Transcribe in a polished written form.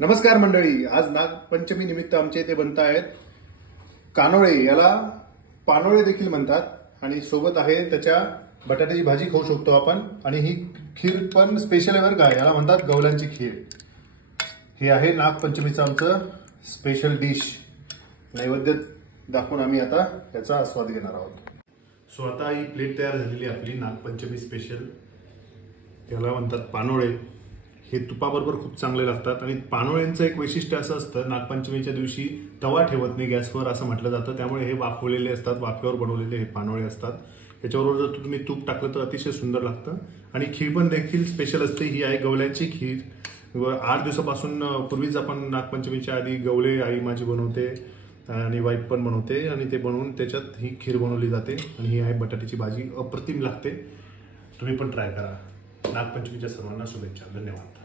नमस्कार मंडळी, आज नागपंचमी निमित्त आमच्या इथे बनत आहेत कानोळे, याला पानोळे देखील म्हणतात आणि सोबत आहे त्याच्या बटाट्याची भाजी खाऊ शकतो आपण। आणि ही खीर पण स्पेशल आहे बरं का, याला म्हणतात गवल्यांची खीर। हे आहे नागपंचमीचं आमचं स्पेशल डिश। नैवेद्य दाखवून आम्ही आता याचा आस्वाद घेणार आहोत। सो आता ही प्लेट तयार झालेली आपली नागपंचमी स्पेशल, याला म्हणतात पानोळे। हे तुपाबरोबर खूप चांगले लागतात आणि पानोळ्यांचं एक वैशिष्ट्य असं असतं, नागपंचमीच्या दिवशी तवा ठेवत नाही गॅसवर असं म्हटलं जातं, त्यामुळे हे वाफवलेले असतात, वाफेवर बनवलेले हे पानोळे असतात। त्याच्याबरोबर जर तुम्ही तूप टाकलं तर अतिशय सुंदर लागतं। आणि खीर पण देखील स्पेशल असते, ही आहे गवल्याची खीर। 8 दिवसापासून पूर्वीच आपण नागपंचमीच्या आधी गवले आई माझी बनवते आणि वाईफ पण बनवते आणि ते बनवून त्याच्यात ही खीर बनवली जाते। आणि ही आहे बटाट्याची भाजी, अप्रतिम लागते। तुम्ही पण ट्राय करा। नागपंचमीच्या सर्वांना शुभेच्छा, धन्यवाद।